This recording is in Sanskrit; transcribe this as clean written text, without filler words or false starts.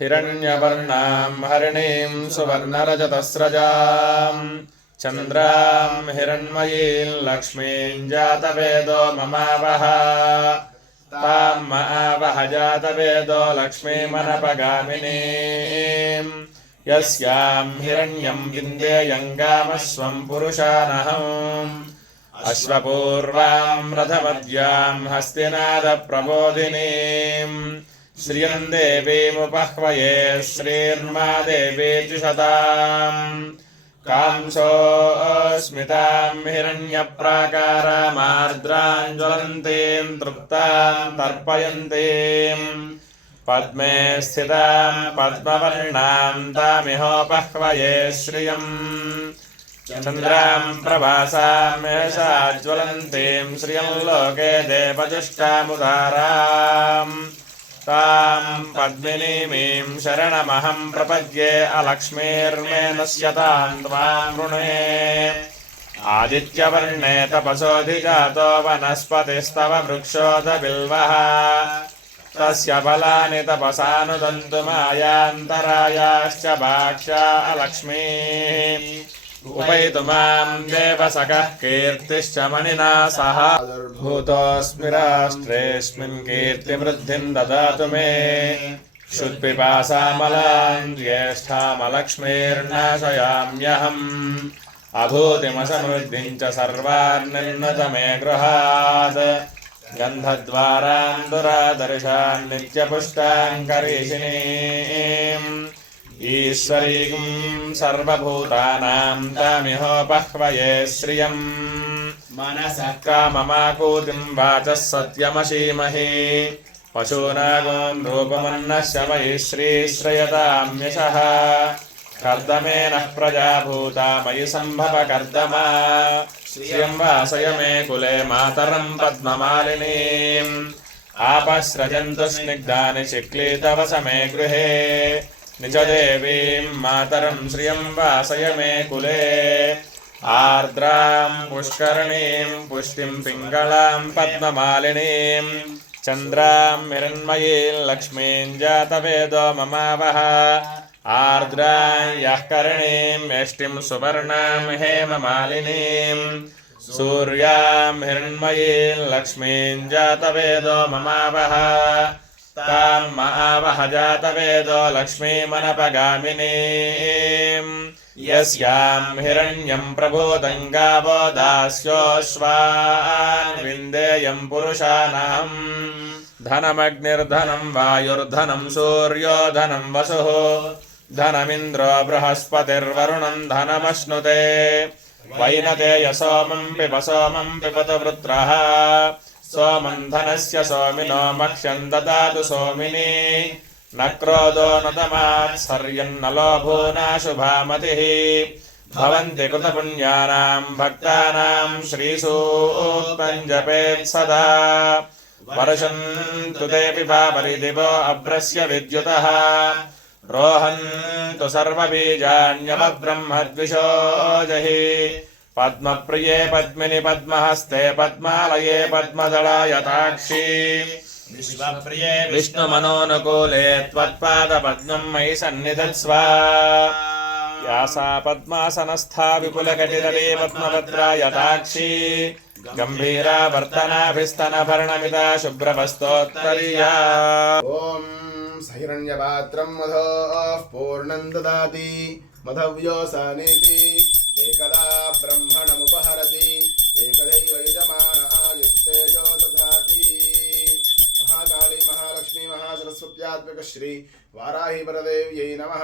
हिरण्यवर्णां हरिणीं सुवर्णरजतस्रजां चन्द्रां हिरण्मयीं लक्ष्मीं जातवेदो ममावह तां महावह जातवेदो लक्ष्मीमनपगामिनीं यस्यां हिरण्यं विन्देयङ्गामस्वं पुरुषानहम् अश्वपूर्वां रथमद्यां हस्तिनादप्रबोधिनीं श्रियं देवीमुपह्वये श्रीर्मा देवीजुषतां कांसोऽस्मितां हिरण्यप्राकारामार्द्रां ज्वलन्तीं तृप्तां तर्पयन्तीं पद्मे स्थितां पद्मवर्णां तामिहोपह्वये श्रियम् चन्द्रां प्रभासां यशा ज्वलन्तीं श्रियं लोके देवजुष्टामुदारां तां पद्मिनीमीं शरणमहं प्रपद्ये अलक्ष्मीर्मे नश्यतां त्वां वृणे आदित्यवर्णे तपसोऽधिजातो वनस्पतिस्तव वृक्षोऽधबिल्वः तस्य फलानि तपसानुदन्तु मायान्तरायाश्च भाक्षा अलक्ष्मीः उपैतु मां देवसखः कीर्तिश्च मणिना सह भूतोऽस्मि राष्ट्रेऽस्मिन् कीर्तिवृद्धिं ददातु मे क्षुत्पिपासामलां ज्येष्ठामलक्ष्मीर्नाशयाम्यहम् अभूतिमसमृद्धिं च सर्वान्निर्नत मे गृहात् गन्धद्वारां दुरादर्शान् नित्यपुष्टां करीषिणीम् ईश्वरीं सर्वभूतानां तामिहोपह्वये श्रियम् मनसः काममाकूतिं वाचः सत्यमशीमहि पशूनागोन् रूपमन्नस्य वै श्रीश्रयतां यशः कर्दमेनः प्रजाभूता मयि सम्भव कर्दमा श्रियं वासय मे कुले मातरं पद्ममालिनीम् आपस्रजन्तु स्निग्धानि चिक्लीतवस मे गृहे निजदेवीं मातरं श्रियं वासय मे कुले आर्द्रां पुष्करणीं पुष्टिं पिङ्गलां पद्ममालिनीं चन्द्रां हिरण्मयीं लक्ष्मीं जातवेदो ममावह आर्द्रां यः करणीं यष्टिं सुवर्णां हेममालिनीं सूर्यां हिरण्मयीं लक्ष्मीं जातवेदो ममावह तां महावह जातवेदो लक्ष्मीमनपगामिनीं यस्यां हिरण्यं प्रभूतं गावो दास्योऽश्वान् विन्देयं पुरुषाणाम् धनमग्निर्धनं वायुर्धनं सूर्यो धनं वसुः धनमिन्द्रो बृहस्पतिर्वरुणं धनमश्नुते वैनतेय सोमं पिबतु वृत्रः सोमं धनस्य सोमिनो मक्ष्यं ददातु सोमिनी न क्रोधो न तमात्सर्यन्न लोभो नाशुभामतिः भवन्ति कृतपुण्यानां भक्तानां श्रीसूक्तं जपेत् सदा वर्षन्तु ते पिबापरिदिवो अभ्रस्य विद्युतः रोहन्तु सर्वबीजान्यवब्रह्मद्विषो जहि पद्मप्रिये पद्मिनि पद्महस्ते पद्मालये पद्मदलायताक्षी विश्वप्रिये विष्णुमनोनुकूले त्वत्पादपद्मं मयि सन्निधत्स्व या सा पद्मासनस्था विपुलकटितले पद्मभद्रायताक्षी गम्भीरा वर्तनाभिस्तनभरणमिता शुभ्रवस्तोत्तरीया ॐ सहिरण्यपात्रं मधोः पूर्णं ददाति मधव्योऽसानेति एकदा ब्रह्मणमुपहरति एकदैव यजमानः यस्तेजो दधाति महाकाली महालक्ष्मी महासरस्वत्यात्मक श्री वाराही परदेव्यै नमः।